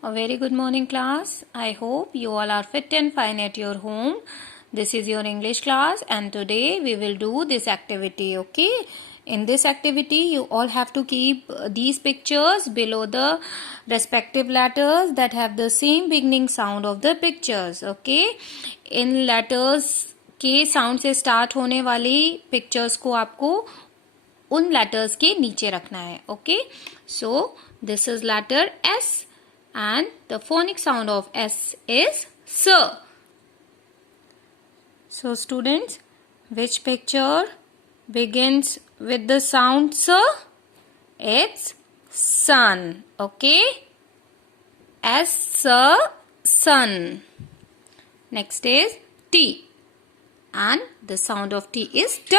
A very good morning, class. I hope you all are fit and fine at your home. This is your English class and today we will do this activity, okay? In this activity, you all have to keep these pictures below the respective letters that have the same beginning sound of the pictures, okay? In letters के sound से start होने वाली pictures को आपको उन letters के नीचे रखना है, okay? So this is letter S and the phonic sound of S is S. So students, which picture begins with the sound S? It's sun, okay? S, sun. Next is T and the sound of T is T.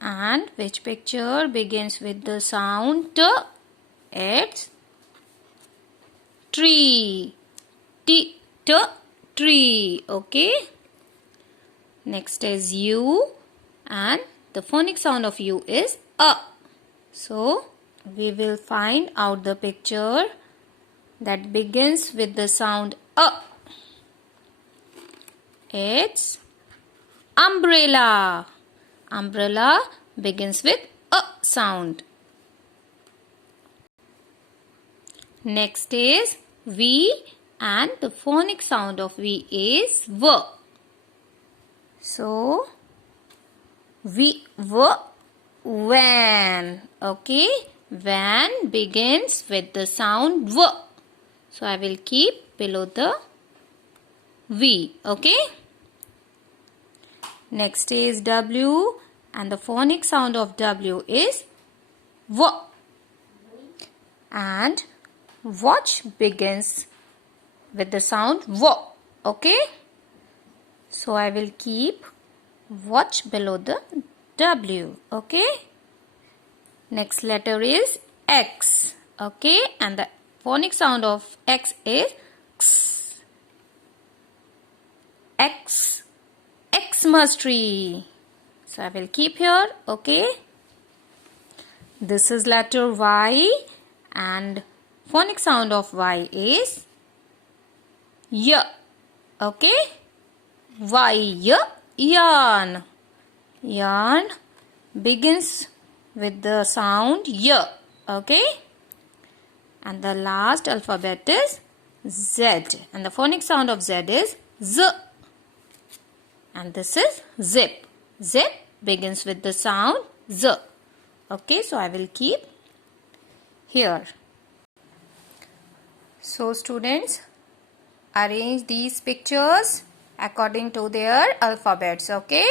And which picture begins with the sound T? It's tree. T, tree. Okay. Next is U, and the phonic sound of U is A. So we will find out the picture that begins with the sound A. It's umbrella. Umbrella begins with A sound. Next is V and the phonic sound of V is V. So, V, van. Okay, van begins with the sound V. So, I will keep below the V. Okay. Next is W and the phonic sound of W is V. And watch begins with the sound W. Okay. So I will keep watch below the W. Okay. Next letter is X. Okay. And the phonic sound of X is X. X. Xmas tree. So I will keep here. Okay. This is letter Y and phonic sound of Y is Y. Okay. Y, yarn. Yarn begins with the sound Y. Okay. And the last alphabet is Z. And the phonic sound of Z is Z. And this is zip. Zip begins with the sound Z. Okay. So I will keep here. So students, arrange these pictures according to their alphabets, okay?